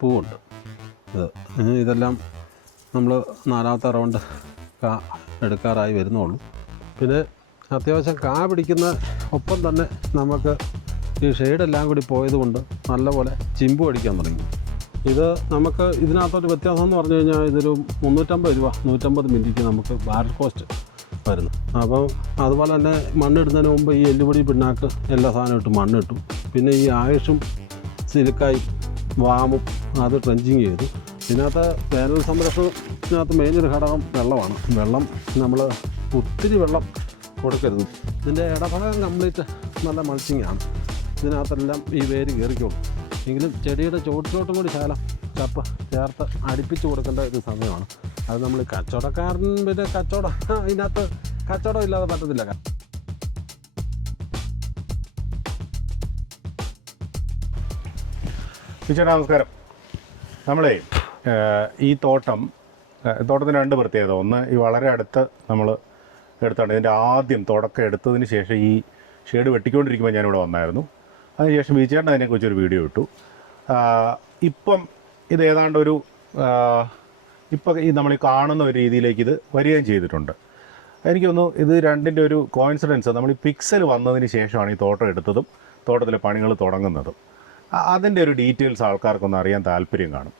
പൂവുണ്ട്. ഇതെല്ലാം നമ്മൾ 4ാമത്തെ റൗണ്ട് കാ എടുക്കാറായി വരുന്നുള്ളൂ. പിന്നെ അത്യാവശ്യം കാ പിടിക്കുന്ന ഒപ്പം തന്നെ നമുക്ക് ഈ ഷെയ്ഡെല്ലാം കൂടി പോയതുകൊണ്ട് നല്ലപോലെ ചിമ്പു അടിക്കാൻ തുടങ്ങി. ഇത് നമുക്ക് ഇതിനകത്തൊരു വ്യത്യാസം എന്ന് പറഞ്ഞു കഴിഞ്ഞാൽ ഇതൊരു 350 രൂപ 150 മില്ലിക്ക് നമുക്ക് ബാരൽ കോസ്റ്റ് വരുന്നു. അപ്പം അതുപോലെ തന്നെ മണ്ണിടുന്നതിന് മുമ്പ് ഈ എല്ലുപൊടി പിണ്ണാക്ക് എല്ലാ സാധനവും ഇട്ട് മണ്ണിട്ടു. പിന്നെ ഈ ആയുഷും സിലിക്കായി വാമും അത് ട്രെഞ്ചിങ് ചെയ്തു. ഇതിനകത്ത് വേനൽ സംരക്ഷണത്തിനകത്ത് മെയിനൊരു ഘടകം വെള്ളമാണ്. വെള്ളം നമ്മൾ ഒത്തിരി വെള്ളം കൊടുക്കരുത്. ഇതിൻ്റെ ഇടഭാഗം കംപ്ലീറ്റ് നല്ല മൾച്ചിങ്ങാണ്. ഇതിനകത്തെല്ലാം ഈ വേര് കയറിക്കോളും. എങ്കിലും ചെടിയുടെ ചുവട്ടിലോട്ടും കൂടി ശകലം ചപ്പ് ചേർത്ത് അടുപ്പിച്ച് കൊടുക്കേണ്ട ഒരു സമയമാണ്. അത് നമ്മൾ കച്ചവടക്കാരൻ്റെ കച്ചവടം ഇതിനകത്ത് കച്ചവടം ഇല്ലാതെ പറ്റത്തില്ല. ചേട്ടാ നമസ്കാരം. നമ്മളെ ഈ തോട്ടത്തിന് 2 പ്രത്യേകത. ഒന്ന്, ഈ വളരെ അടുത്ത് നമ്മൾ എടുത്താണ്. ഇതിൻ്റെ ആദ്യം തുടക്കം എടുത്തതിന് ശേഷം ഈ ഷെയ്ഡ് വെട്ടിക്കൊണ്ടിരിക്കുമ്പോൾ ഞാനിവിടെ വന്നായിരുന്നു. അതിനുശേഷം വിജയേട്ടൻ അതിനെക്കുറിച്ചൊരു വീഡിയോ ഇട്ടു. ഇപ്പം ഇത് ഏതാണ്ടൊരു ഇപ്പം ഈ നമ്മൾ ഈ കാണുന്ന ഒരു രീതിയിലേക്ക് ഇത് വരികയും ചെയ്തിട്ടുണ്ട്. എനിക്ക് തോന്നുന്നു ഇത് രണ്ടിൻ്റെ ഒരു കോയിൻസിഡൻസ്. നമ്മൾ ഈ പിക്സൽ വന്നതിന് ശേഷമാണ് ഈ തോട്ടം എടുത്തതും തോട്ടത്തിലെ പണികൾ തുടങ്ങുന്നതും. അതിൻ്റെ ഒരു ഡീറ്റെയിൽസ് ആൾക്കാർക്കൊന്ന് അറിയാൻ താല്പര്യം കാണും.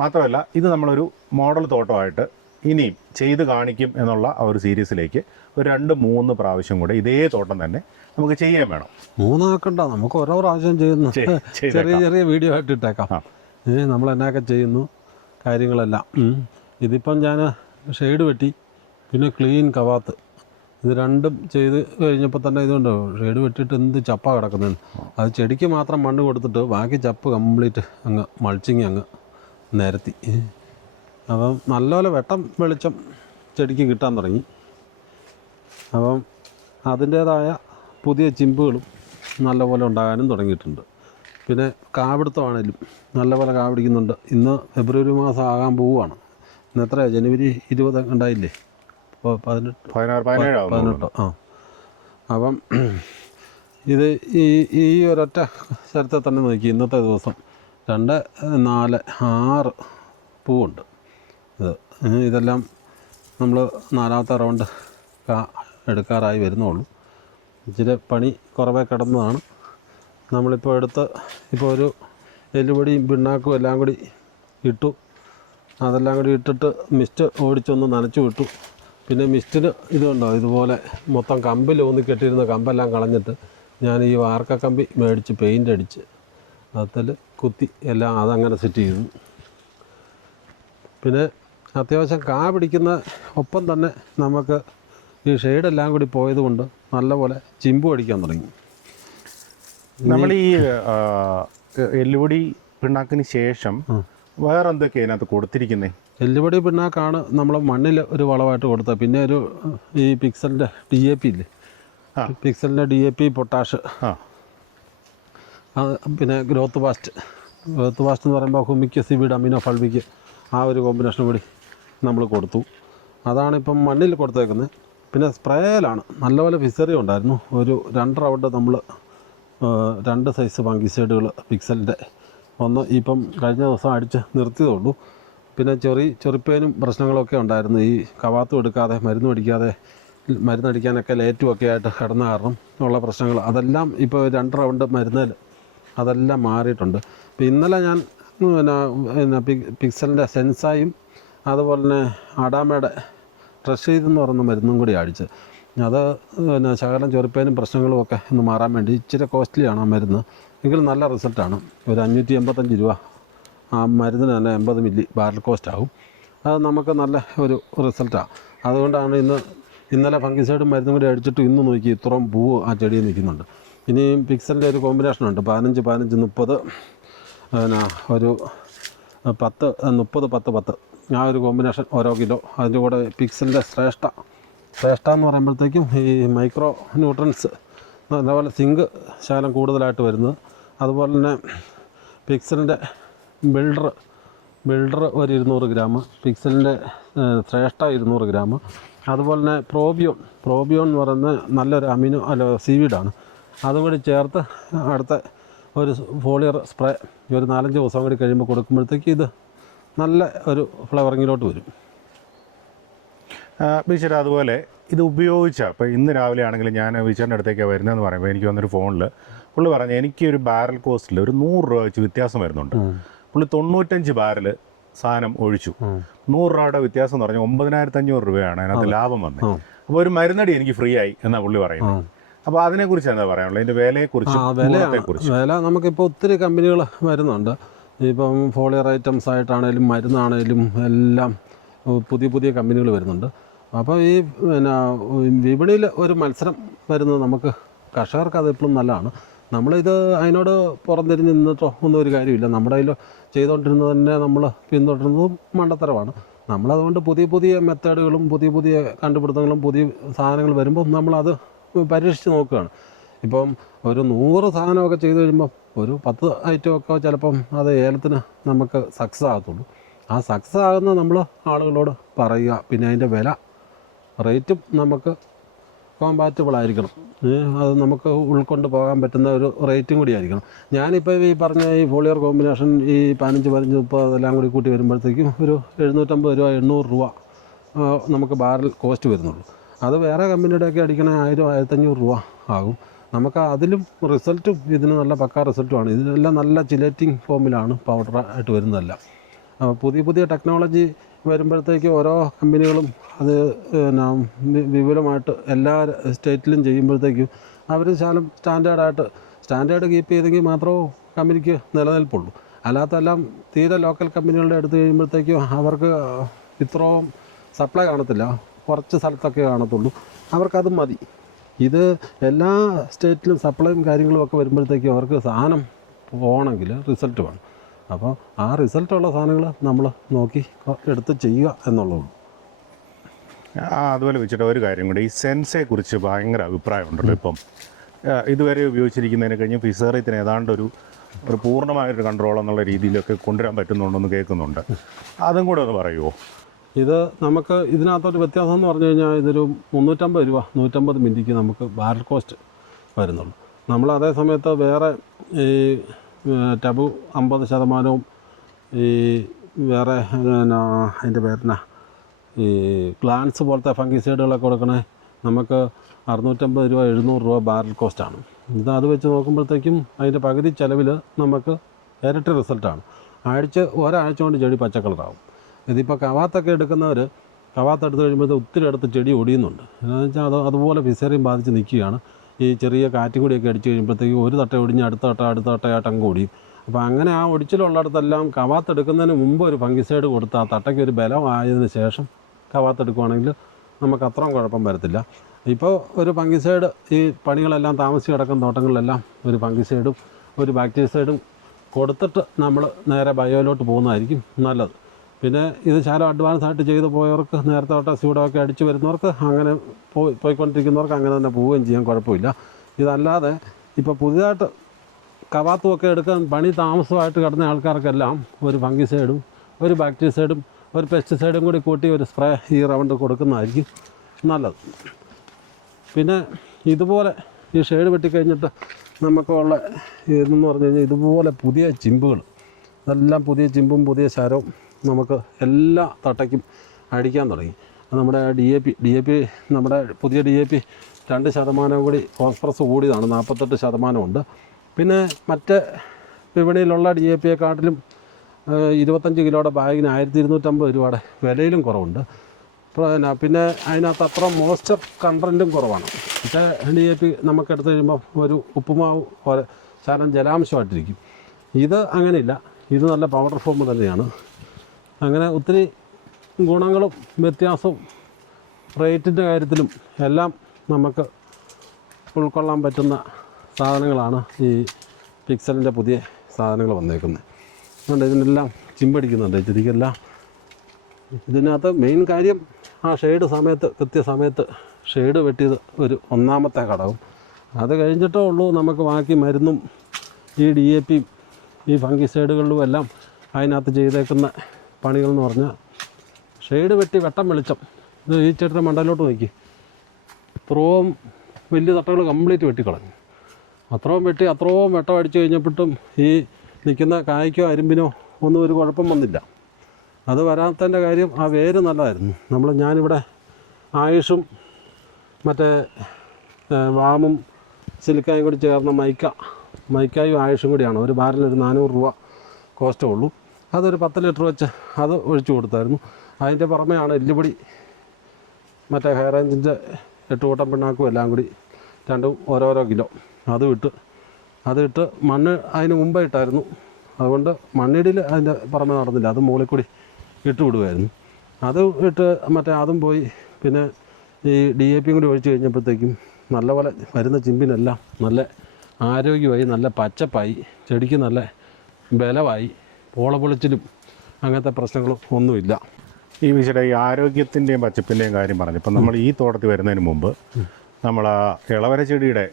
മാത്രമല്ല ഇത് നമ്മളൊരു മോഡൽ തോട്ടമായിട്ട് ഇനിയും ചെയ്ത് കാണിക്കും എന്നുള്ള ആ ഒരു സീരീസിലേക്ക് ഒരു 2-3 പ്രാവശ്യം കൂടെ ഇതേ തോട്ടം തന്നെ നമുക്ക് ചെയ്യാൻ വേണം. 3 ആക്കണ്ട, നമുക്ക് ഓരോ പ്രാവശ്യം ചെയ്യുന്നു. ചെറിയ ചെറിയ വീഡിയോ ആയിട്ട് ഇട്ടേക്കാം. നമ്മൾ എന്നൊക്കെ ചെയ്യുന്നു കാര്യങ്ങളെല്ലാം. ഇതിപ്പം ഞാൻ ഷെയ്ഡ് വെട്ടി പിന്നെ ക്ലീൻ കവാത്ത് ഇത് രണ്ടും ചെയ്ത് കഴിഞ്ഞപ്പോൾ തന്നെ ഇതുണ്ടോ ഷെയ്ഡ് വെട്ടിയിട്ട് എന്ത് ചപ്പാ കിടക്കുന്നത്. അത് ചെടിക്ക് മാത്രം മണ്ണ് കൊടുത്തിട്ട് ബാക്കി ചപ്പ് കംപ്ലീറ്റ് അങ്ങ് മൾച്ചിങ് അങ്ങ് നിരത്തി. അപ്പം നല്ലപോലെ വെളിച്ചം ചെടിക്ക് കിട്ടാൻ തുടങ്ങി. അപ്പം അതിൻ്റേതായ പുതിയ ചിമ്പുകളും നല്ലപോലെ ഉണ്ടാകാനും തുടങ്ങിയിട്ടുണ്ട്. പിന്നെ കാപിടുത്തമാണേലും നല്ലപോലെ കാപിടിക്കുന്നുണ്ട്. ഇന്ന് ഫെബ്രുവരി മാസം ആകാൻ പോവുകയാണ്. ഇന്ന് എത്രയാണ്? ജനുവരി 20 ഉണ്ടായില്ലേ? 18. അപ്പം ഇത് ഈ ഒരൊറ്റ സ്ഥലത്തെ തന്നെ നോക്കി ഇന്നത്തെ ദിവസം 2, 4, 6 പൂവുണ്ട്. ഇതെല്ലാം നമ്മൾ 4ാമത്തെ റൗണ്ട് കാ എടുക്കാറായി വരുന്നുള്ളൂ. ഇച്ചിരി പണി കുറവേ കിടന്നതാണ്. നമ്മളിപ്പോൾ ഇപ്പോൾ ഒരു എല്ലുപൊടിയും പിണ്ണാക്കും എല്ലാം കൂടി ഇട്ടു. അതെല്ലാം കൂടി ഇട്ടിട്ട് മിസ്റ്റ് ഓടിച്ചൊന്ന് നനച്ചു വിട്ടു. പിന്നെ മിസ്റ്റിന് ഇതുണ്ടോ ഇതുപോലെ മൊത്തം കമ്പിൽ ഊന്നി കെട്ടിയിരുന്ന കമ്പെല്ലാം കളഞ്ഞിട്ട് ഞാൻ ഈ വാർക്ക കമ്പി മേടിച്ച് പെയിൻ്റ് അടിച്ച് അതിൽ കുത്തി എല്ലാം അതങ്ങനെ സെറ്റ് ചെയ്തു. പിന്നെ അത്യാവശ്യം കാ പിടിക്കുന്ന ഒപ്പം തന്നെ നമുക്ക് ഈ ഷെയ്ഡെല്ലാം കൂടി പോയതുകൊണ്ട് നല്ലപോലെ ചിമ്പു അടിക്കാൻ തുടങ്ങി. നമ്മൾ ഈ എല്ലുപൊടി പിണ്ണാക്കിന് ശേഷം വേറെ എന്തൊക്കെയാണ് അതിനകത്ത് കൊടുത്തിരിക്കുന്നത്? എല്ലുപൊടി പിണ്ണാക്കാണ് നമ്മൾ മണ്ണിൽ ഒരു വളമായിട്ട് കൊടുത്തത്. പിന്നെ ഒരു ഈ പിക്സലിൻ്റെ DAP ഇല്ലേ, പിക്സലിൻ്റെ DAP, പൊട്ടാഷ്, പിന്നെ ഗ്രോത്ത് പാസ്റ്റ് എന്ന് പറയുമ്പോൾ ഹുമിക്ക്, സിബിഡ്, അമിനോ ഫൾവിക്ക് ആ ഒരു കോമ്പിനേഷൻ കൂടി നമ്മൾ കൊടുത്തു. അതാണിപ്പം മണ്ണിൽ കൊടുത്തേക്കുന്നത്. പിന്നെ സ്പ്രേയിലാണ് നല്ലപോലെ ഫിസറി ഉണ്ടായിരുന്നു. ഒരു 2 റൗണ്ട് നമ്മൾ 2 സൈസ് ഫംഗിസൈഡുകൾ പിക്സലിൻ്റെ ഒന്ന് ഇപ്പം കഴിഞ്ഞ ദിവസം അടിച്ച് നിർത്തിയതുള്ളൂ. പിന്നെ ചെറിപ്പേനും പ്രശ്നങ്ങളൊക്കെ ഉണ്ടായിരുന്നു. ഈ കവാത്തും എടുക്കാതെ മരുന്നടിക്കാനൊക്കെ ലേറ്റുമൊക്കെ ആയിട്ട് കിടന്ന കാരണം ഉള്ള പ്രശ്നങ്ങൾ അതെല്ലാം ഇപ്പോൾ 2 റൗണ്ട് മരുന്നിൽ അതെല്ലാം മാറിയിട്ടുണ്ട്. ഇപ്പോൾ ഇന്നലെ ഞാൻ പിന്നെ പിക്സലിൻ്റെ സെൻസായും അതുപോലെ തന്നെ അഡാമയുടെ റഷീദ് എന്ന് പറയുന്ന മരുന്നും കൂടി അടിച്ച് അത് പിന്നെ ശകലം ചെറുപ്പേനും പ്രശ്നങ്ങളും ഒക്കെ ഒന്ന് മാറാൻ വേണ്ടി. ഇച്ചിരി കോസ്റ്റ്ലിയാണ് ആ മരുന്ന്, എങ്കിലും നല്ല റിസൾട്ടാണ്. ഒരു 585 രൂപ ആ മരുന്നിന് തന്നെ 80 മില്ലി ബാരൽ കോസ്റ്റ് ആകും. അത് നമുക്ക് നല്ല ഒരു റിസൾട്ടാണ്. അതുകൊണ്ടാണ് ഇന്നലെ ഫംഗിസൈഡും മരുന്നും കൂടി അടിച്ചിട്ട് ഇന്ന് നോക്കി ഇത്രയും പൂവ് ആ ചെടിയിൽ നിൽക്കുന്നുണ്ട്. ഇനിയും പിക്സലിൻ്റെ ഒരു കോമ്പിനേഷനുണ്ട് 15, 15, 30, പിന്നെ ഒരു 10, 30, 10 ആ ഒരു കോമ്പിനേഷൻ ഓരോ കിലോ. അതിൻ്റെ കൂടെ പിക്സലിൻ്റെ ശ്രേഷ്ഠ എന്ന് പറയുമ്പോഴത്തേക്കും ഈ മൈക്രോ ന്യൂട്രൻസ് അതേപോലെ സിങ്ക് ശകലം കൂടുതലായിട്ട് വരുന്നത്. അതുപോലെ തന്നെ പിക്സലിൻ്റെ ബിൽഡർ ഒരു 200 ഗ്രാം, പിക്സലിൻ്റെ ശ്രേഷ്ഠ 200 ഗ്രാം. അതുപോലെ തന്നെ പ്രോബിയോൺ എന്ന് പറയുന്ന നല്ലൊരു സീവീഡാണ്. അതും കൂടി ചേർത്ത് അടുത്ത ഒരു ഫോളിയർ സ്പ്രേ ഒരു 4-5 ദിവസം കൂടി കഴിയുമ്പോൾ കൊടുക്കുമ്പോഴത്തേക്ക് ഇത് നല്ല ഒരു ഫ്ലവറിങ്ങിലോട്ട് വരും. ബീച്ചർ അതുപോലെ ഇത് ഉപയോഗിച്ചാൽ ഇപ്പോൾ ഇന്ന് രാവിലെ ആണെങ്കിലും ഞാൻ ബീച്ചറിൻ്റെ അടുത്തേക്കാണ് വരുന്നതെന്ന് പറയുമ്പോൾ എനിക്ക് വന്നൊരു ഫോണിൽ പുള്ളി പറഞ്ഞു എനിക്കൊരു ബാരൽ കോസ്റ്റിൽ ഒരു 100 രൂപ വെച്ച് വ്യത്യാസം വരുന്നുണ്ട്. പുള്ളി 95 ബാരൽ സാധനം ഒഴിച്ചു. 100 രൂപയുടെ വ്യത്യാസം എന്ന് പറഞ്ഞാൽ 9,500 രൂപയാണ് അതിനകത്ത് ലാഭം വന്നത്. അപ്പോൾ ഒരു മരുന്നടി എനിക്ക് ഫ്രീ ആയി എന്നാണ് പുള്ളി പറയുന്നത്. അപ്പോൾ അതിനെക്കുറിച്ച് എന്താ പറയാനുള്ളത്, അതിൻ്റെ വിലയെക്കുറിച്ച്? വില നമുക്കിപ്പോൾ ഒത്തിരി കമ്പനികൾ വരുന്നുണ്ട്. ഇപ്പം ഫോളിയർ ഐറ്റംസ് ആയിട്ടാണേലും മരുന്നാണേലും എല്ലാം പുതിയ പുതിയ കമ്പനികൾ വരുന്നുണ്ട്. അപ്പോൾ ഈ വിപണിയിൽ ഒരു മത്സരം വരുന്നത് നമുക്ക് കർഷകർക്ക് അതെപ്പോഴും നല്ലതാണ്. നമ്മളിത് അതിനോട് പുറംതിരിഞ്ഞ് നിന്നിട്ടോ ഒന്നും ഒരു കാര്യമില്ല. നമ്മുടെ കയ്യിൽ ചെയ്തുകൊണ്ടിരുന്നത് തന്നെ നമ്മൾ പിന്തുടരുന്നതും മണ്ടത്തരമാണ്. നമ്മളതുകൊണ്ട് പുതിയ പുതിയ മെത്തേഡുകളും പുതിയ പുതിയ കണ്ടുപിടുത്തങ്ങളും പുതിയ സാധനങ്ങൾ വരുമ്പോൾ നമ്മളത് പരീക്ഷിച്ച് നോക്കുകയാണ്. ഇപ്പം ഒരു 100 സാധനമൊക്കെ ചെയ്ത് കഴിയുമ്പം ഒരു 10 ഐറ്റമൊക്കെ ചിലപ്പം അത് ഏലത്തിന് നമുക്ക് സക്സസ് ആകത്തുള്ളൂ. ആ സക്സസ് ആകുന്ന നമ്മൾ ആളുകളോട് പറയുക. പിന്നെ അതിൻ്റെ വില റേറ്റും നമുക്ക് കോമ്പാറ്റബിൾ ആയിരിക്കണം. അത് നമുക്ക് ഉൾക്കൊണ്ട് പോകാൻ പറ്റുന്ന ഒരു റേറ്റും കൂടി ആയിരിക്കണം. ഞാനിപ്പോൾ ഈ പറഞ്ഞ ഈ ഫോളിയർ കോമ്പിനേഷൻ ഈ 15, 30 അതെല്ലാം കൂടി കൂട്ടി വരുമ്പോഴത്തേക്കും ഒരു 750 രൂപ 800 രൂപ നമുക്ക് ബാരൽ കോസ്റ്റ് വരുന്നുള്ളൂ. അത് വേറെ കമ്പനിയുടെയൊക്കെ അടിക്കണ 1000-1500 രൂപ ആകും. നമുക്ക് അതിലും റിസൾട്ടും ഇതിന് നല്ല പക്കാ റിസൾട്ടുമാണ്. ഇതിനെല്ലാം നല്ല ചിലേറ്റിംഗ് ഫോമിലാണ് പൗഡറായിട്ട് വരുന്നതെല്ലാം. പുതിയ പുതിയ ടെക്നോളജി വരുമ്പോഴത്തേക്ക് ഓരോ കമ്പനികളും അത് വിപുലമായിട്ട് എല്ലാ സ്റ്റേറ്റിലും ചെയ്യുമ്പോഴത്തേക്കും അവർ ശാലം സ്റ്റാൻഡേർഡ് കീപ്പ് ചെയ്തെങ്കിൽ മാത്രമേ കമ്പനിക്ക് നിലനിൽപ്പുള്ളൂ. അല്ലാത്തെല്ലാം തീരെ ലോക്കൽ കമ്പനികളുടെ അടുത്ത് കഴിയുമ്പോഴത്തേക്കും അവർക്ക് ഇത്രയും സപ്ലൈ കാണത്തില്ല, കുറച്ച് സ്ഥലത്തൊക്കെ കാണത്തുള്ളൂ. അവർക്കത് മതി. ഇത് എല്ലാ സ്റ്റേറ്റിലും സപ്ലൈയും കാര്യങ്ങളും ഒക്കെ വരുമ്പോഴത്തേക്കും അവർക്ക് സാധനം പോകണമെങ്കിൽ റിസൾട്ട് വേണം. അപ്പോൾ ആ റിസൾട്ടുള്ള സാധനങ്ങൾ നമ്മൾ നോക്കി എടുത്ത് ചെയ്യുക എന്നുള്ളൂ. അതുപോലെ വെച്ചിട്ട് ഒരു കാര്യം കൂടി, ഈ സെൻസെക്കുറിച്ച് ഭയങ്കര അഭിപ്രായമുണ്ടല്ലോ. ഇപ്പം ഇതുവരെ ഉപയോഗിച്ചിരിക്കുന്നതിന് കഴിഞ്ഞ് ഫിസേറിയത്തിന് ഏതാണ്ട് ഒരു പൂർണ്ണമായൊരു കൺട്രോൾ എന്നുള്ള രീതിയിലൊക്കെ കൊണ്ടുവരാൻ പറ്റുന്നുണ്ടെന്ന് കേൾക്കുന്നുണ്ട്. അതും കൂടെ ഒന്ന് പറയുമോ? ഇത് നമുക്ക് ഇതിനകത്തൊരു വ്യത്യാസം എന്ന് പറഞ്ഞു കഴിഞ്ഞാൽ ഇതൊരു 350 രൂപ 150 മില്ലിക്ക് നമുക്ക് ബാരൽ കോസ്റ്റ് വരുന്നുള്ളൂ. നമ്മൾ അതേ സമയത്ത് വേറെ ഈ ടബു 50%, ഈ വേറെ അതിൻ്റെ പേരിന ഈ ഗ്ലാൻസ് പോലത്തെ ഫംഗിസൈഡുകളൊക്കെ കൊടുക്കണേ നമുക്ക് 650 രൂപ 700 രൂപ ബാരൽ കോസ്റ്റാണ്. അത് വെച്ച് നോക്കുമ്പോഴത്തേക്കും അതിൻ്റെ പകുതി ചിലവിൽ നമുക്ക് ഇരട്ടി റിസൾട്ടാണ്. ഒരാഴ്ച കൊണ്ട് ചെടി പച്ചക്കളറാവും. ഇതിപ്പോൾ കവാത്തൊക്കെ എടുക്കുന്നവർ കവാത്തെടുത്ത് കഴിയുമ്പോൾ ഒത്തിരി അടുത്ത് ചെടി ഒടിയുന്നുണ്ട്. എന്താണെന്ന് വെച്ചാൽ അതുപോലെ ഫിസേറിയം ബാധിച്ച് നിൽക്കുകയാണ്. ഈ ചെറിയ കാറ്റും കൂടിയൊക്കെ അടിച്ച് കഴിയുമ്പോഴത്തേക്കും ഒരു തട്ട ഒടിഞ്ഞ് അടുത്ത തട്ടയായിട്ട് അങ്ങ് ഒടിയും. അപ്പോൾ അങ്ങനെ ആ ഒടിച്ചിലുള്ളിടത്തെല്ലാം കവാത്തെടുക്കുന്നതിന് മുമ്പ് ഒരു ഫംഗിസൈഡ് കൊടുത്ത് ആ തട്ടയ്ക്ക് ഒരു ബലമായതിന് ശേഷം കവാത്തെടുക്കുകയാണെങ്കിൽ നമുക്ക് അത്രയും കുഴപ്പം വരത്തില്ല. ഇപ്പോൾ ഒരു ഫംഗിസൈഡ് ഈ പണികളെല്ലാം താമസിച്ച് കിടക്കുന്ന തോട്ടങ്ങളിലെല്ലാം ഒരു ഫംഗിസൈഡും ഒരു ബാക്ടീരിയസൈഡും കൊടുത്തിട്ട് നമ്മൾ നേരെ ബയോയിലോട്ട് പോകുന്നതായിരിക്കും നല്ലത്. പിന്നെ ഇത് ശാലം അഡ്വാൻസ് ആയിട്ട് ചെയ്ത് പോയവർക്ക് നേരത്തെ തൊട്ട് സ്യൂഡൊക്കെ അടിച്ച് വരുന്നവർക്ക് അങ്ങനെ പോയിക്കൊണ്ടിരിക്കുന്നവർക്ക് അങ്ങനെ തന്നെ പോവുകയും ചെയ്യാൻ കുഴപ്പമില്ല. ഇതല്ലാതെ ഇപ്പോൾ പുതിയതായിട്ട് കവാത്തുമൊക്കെ എടുക്കാൻ പണി താമസമായിട്ട് കിടന്ന ആൾക്കാർക്കെല്ലാം ഒരു ഫംഗിസൈഡും ഒരു ബാക്ടീരിയസൈഡും ഒരു പെസ്റ്റിസൈഡും കൂടി കൂട്ടി ഒരു സ്പ്രേ ഈ റൗണ്ട് കൊടുക്കുന്നതായിരിക്കും നല്ലത്. പിന്നെ ഇതുപോലെ ഈ ഷെയ്ഡ് വെട്ടിക്കഴിഞ്ഞിട്ട് നമുക്കുള്ള ഇതെന്ന് പറഞ്ഞു കഴിഞ്ഞാൽ ഇതുപോലെ പുതിയ ചിമ്പുകൾ, ഇതെല്ലാം പുതിയ ചിമ്പും പുതിയ ശരവും നമുക്ക് എല്ലാ തട്ടയ്ക്കും അടിക്കാൻ തുടങ്ങി. നമ്മുടെ DAP നമ്മുടെ പുതിയ DAP 2% കൂടി ഫോസ്ഫറസ് കൂടിയതാണ്, 48% ഉണ്ട്. പിന്നെ മറ്റ് വിപണിയിലുള്ള DAPയെക്കാട്ടിലും 25 കിലോയുടെ ബാഗിന് 1250 രൂപയുടെ വിലയിലും കുറവുണ്ട്. പിന്നെ അതിനകത്ത് അത്ര മോയ്സ്ചർ കണ്ടൻറ്റും കുറവാണ്. പക്ഷേ DAP നമുക്ക് എടുത്തു കഴിയുമ്പോൾ ഒരു ഉപ്പുമാവ് പോലെ ശകലം ജലാംശമായിട്ടിരിക്കും. ഇത് അങ്ങനെയില്ല, ഇത് നല്ല പൗഡർ ഫോം തന്നെയാണ്. അങ്ങനെ ഒത്തിരി ഗുണങ്ങളും വ്യത്യാസവും റേറ്റിൻ്റെ കാര്യത്തിലും എല്ലാം നമുക്ക് ഉൾക്കൊള്ളാൻ പറ്റുന്ന സാധനങ്ങളാണ് ഈ പിക്സലിൻ്റെ പുതിയ സാധനങ്ങൾ വന്നേക്കുന്നത്. അതുകൊണ്ട് ഇതിനെല്ലാം ചിമ്പടിക്കുന്നുണ്ട്. ശരിക്കെല്ലാം ഇതിനകത്ത് മെയിൻ കാര്യം ആ കൃത്യസമയത്ത് ഷെയ്ഡ് വെട്ടിയത് ഒരു ഒന്നാമത്തെ ഘടകം. അത് കഴിഞ്ഞിട്ടേ ഉള്ളൂ നമുക്ക് ബാക്കി മരുന്നും ഈ DAP ഈ ഫംഗിസൈഡുകളിലും എല്ലാം അതിനകത്ത് ചെയ്തേക്കുന്ന പണികളെന്ന് പറഞ്ഞാൽ ഷെയ്ഡ് വെട്ടി വെട്ടം വെളിച്ചം. ഇത് ഈ ചേട്ടൻ്റെ മണ്ടയിലോട്ട് നോക്കി ഇത്രയും വലിയ തട്ടകൾ കംപ്ലീറ്റ് വെട്ടിക്കളഞ്ഞു. അത്രയും വെട്ടി അത്രയും വെട്ടം അടിച്ചു കഴിഞ്ഞപ്പോഴും ഈ നിൽക്കുന്ന കായ്ക്കോ അരുമ്പിനോ ഒന്നും ഒരു കുഴപ്പം വന്നില്ല. അത് വരാത്തതിൻ്റെ കാര്യം ആ വേര് നല്ലതായിരുന്നു. ഞാനിവിടെ ആയുഷും മറ്റേ വാമും സിലിക്കായും കൂടി ചേർന്ന മൈക്കായും ആയുഷും കൂടിയാണ്. ഒരു ബാരലിന് ഒരു 400 രൂപ കോസ്റ്റേ ഉള്ളൂ. അതൊരു 10 ലിറ്റർ വെച്ച് അത് ഒഴിച്ചു കൊടുത്തായിരുന്നു. അതിൻ്റെ പുറമെയാണ് എല്ലുപൊടി, മറ്റേ ഹെയർ റേഞ്ചിൻ്റെ 8 കൂട്ടം പിണ്ണാക്കും എല്ലാം കൂടി രണ്ടും ഓരോരോ കിലോ അതിട്ട് മണ്ണ് അതിന് മുമ്പേ ഇട്ടായിരുന്നു. അതുകൊണ്ട് മണ്ണിടിൽ അതിൻ്റെ പുറമെ നടന്നില്ല. അത് മുകളിൽ കൂടി ഇട്ട് വിടുമായിരുന്നു. അത് ഇട്ട് അതും പോയി. പിന്നെ ഈ DAP കൂടി ഒഴിച്ച് കഴിഞ്ഞപ്പോഴത്തേക്കും നല്ലപോലെ വരുന്ന ചിമ്പിനെല്ലാം നല്ല ആരോഗ്യമായി, നല്ല പച്ചപ്പായി, ചെടിക്ക് നല്ല ബലമായി, പൊളിച്ചിലും അങ്ങനത്തെ പ്രശ്നങ്ങളും ഒന്നുമില്ല. ഈ വിഷയുടെ ഈ ആരോഗ്യത്തിൻ്റെയും പച്ചപ്പിൻ്റെയും കാര്യം പറഞ്ഞു. ഇപ്പം നമ്മൾ ഈ തോട്ടത്തിൽ വരുന്നതിന് മുമ്പ് നമ്മൾ ആ ഇളവര ചെടിയുടെ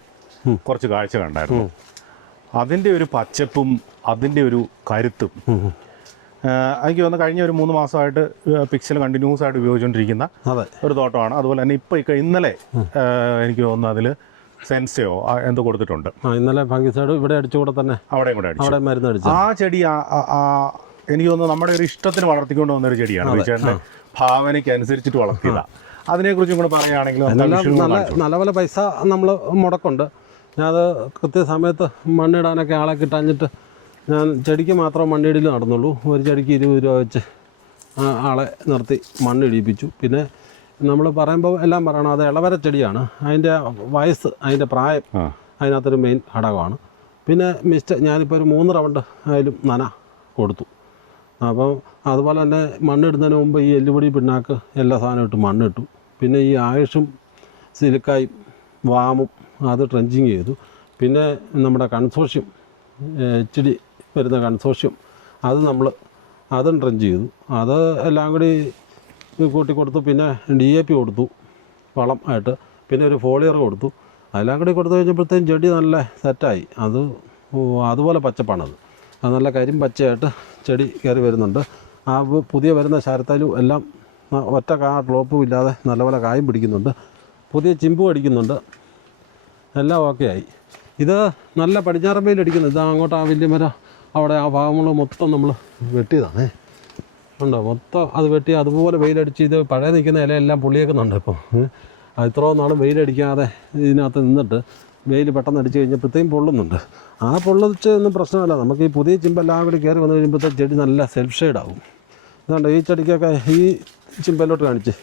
കുറച്ച് കാഴ്ച കണ്ടായിരുന്നു. അതിൻ്റെ ഒരു പച്ചപ്പും അതിൻ്റെ ഒരു കരുത്തും എനിക്ക് തോന്നുന്നു കഴിഞ്ഞ ഒരു 3 മാസമായിട്ട് പിക്സൽ കണ്ടിന്യൂസ് ആയിട്ട് ഉപയോഗിച്ചുകൊണ്ടിരിക്കുന്ന ഒരു തോട്ടമാണ്. അതുപോലെ തന്നെ ഇന്നലെ എനിക്ക് തോന്നുന്നു അതിൽ സെൻസയോ എന്തോ കൊടുത്തിട്ടുണ്ട്. ഇന്നലെ ഫംഗിസൈഡ് ഇവിടെ അടിച്ചുകൂടെ തന്നെ അവിടെയും കൂടെ അവിടെ മരുന്ന് അടിച്ചു. ആ ചെടി എനിക്ക് തോന്നുന്നു നമ്മുടെ ഒരു ഇഷ്ടത്തിന് വളർത്തിക്കൊണ്ട് വന്നൊരു ചെടിയാണ്. ചേട്ടൻ്റെ ഭാവനയ്ക്ക് അനുസരിച്ചിട്ട് വളർത്തിയതാണ്. അതിനെക്കുറിച്ചും കൂടെ പറയുകയാണെങ്കിൽ നല്ലപോലെ പൈസ നമ്മൾ മുടക്കുണ്ട്. ഞാനത് കൃത്യസമയത്ത് മണ്ണിടാനൊക്കെ ആളെ കിട്ടാഞ്ഞിട്ട് ഞാൻ ചെടിക്ക് മാത്രം മണ്ണിടൽ നടന്നുള്ളൂ. ഒരു ചെടിക്ക് 20 രൂപ വെച്ച് ആളെ നിർത്തി മണ്ണിടിപ്പിച്ചു. പിന്നെ നമ്മൾ പറയുമ്പോൾ എല്ലാം പറയണം, അത് ഇളവര ചെടിയാണ്. അതിൻ്റെ വയസ്സ്, അതിൻ്റെ പ്രായം അതിനകത്തൊരു മെയിൻ ഘടകമാണ്. പിന്നെ ഞാനിപ്പോൾ ഒരു 3 റൗണ്ട് ആയാലും നന കൊടുത്തു. അപ്പം അതുപോലെ തന്നെ മണ്ണിടുന്നതിന് മുമ്പ് ഈ എല്ലുപൊടി പിണ്ണാക്ക് എല്ലാ സാധനവും ഇട്ട് മണ്ണിട്ടു. പിന്നെ ഈ ആയുഷും സിലിക്കായും വാമും അത് ട്രെഞ്ചിങ് ചെയ്തു. പിന്നെ നമ്മുടെ കൺസോഷ്യം HD വരുന്ന കൺസോഷ്യം അതും ട്രെഞ്ച് ചെയ്തു. അത് എല്ലാം കൂടി കൂട്ടി കൊടുത്തു. പിന്നെ DAP കൊടുത്തു വളം ആയിട്ട്. പിന്നെ ഒരു ഫോളിയർ കൊടുത്തു. അതെല്ലാം കൂടി കൊടുത്തു കഴിഞ്ഞപ്പോഴത്തേക്കും ചെടി നല്ല സെറ്റായി. അതുപോലെ പച്ചപ്പാണത്. അത് നല്ല കരിമ്പച്ചയായിട്ട് ചെടി കയറി വരുന്നുണ്ട്. ആ പുതിയ വരുന്ന ശരത്താലും എല്ലാം ഒറ്റ ഡ്രോപ്പും ഇല്ലാതെ നല്ലപോലെ കായും പിടിക്കുന്നുണ്ട്. പുതിയ ചിമ്പും അടിക്കുന്നുണ്ട്. എല്ലാം ഓക്കെ ആയി. ഇത് നല്ല പടിഞ്ഞാറൻ വെയിലടിക്കുന്നത്. ഇത് അങ്ങോട്ട് ആ വലിയ മരം അവിടെ ആ ഭാഗങ്ങൾ മൊത്തം നമ്മൾ വെട്ടിയതാണേ. ഉണ്ടോ മൊത്തം അത് വെട്ടി അതുപോലെ വെയിലടിച്ച് ഇത് പഴയ നിൽക്കുന്ന ഇലയെല്ലാം പൊള്ളിയേക്കുന്നുണ്ട്. ഇപ്പം ഇത്രയും നാളും വെയിലടിക്കാതെ ഇതിനകത്ത് നിന്നിട്ട് വെയിൽ പെട്ടെന്ന് അടിച്ച് കഴിഞ്ഞപ്പോഴത്തേക്കും പൊള്ളുന്നുണ്ട്. ആ പൊള്ളിച്ചൊന്നും പ്രശ്നമല്ല. നമുക്ക് ഈ പുതിയ ചിമ്പെല്ലാം കൂടി കയറി വന്നു കഴിയുമ്പോഴത്തേക്ക് ചെടി നല്ല സെൽഫ് ഷെയ്ഡാകും. ഇതുകൊണ്ട് ഈ ചെടിക്കൊക്കെ ഈ ചിമ്പെല്ലോട്ട് കാണിച്ച്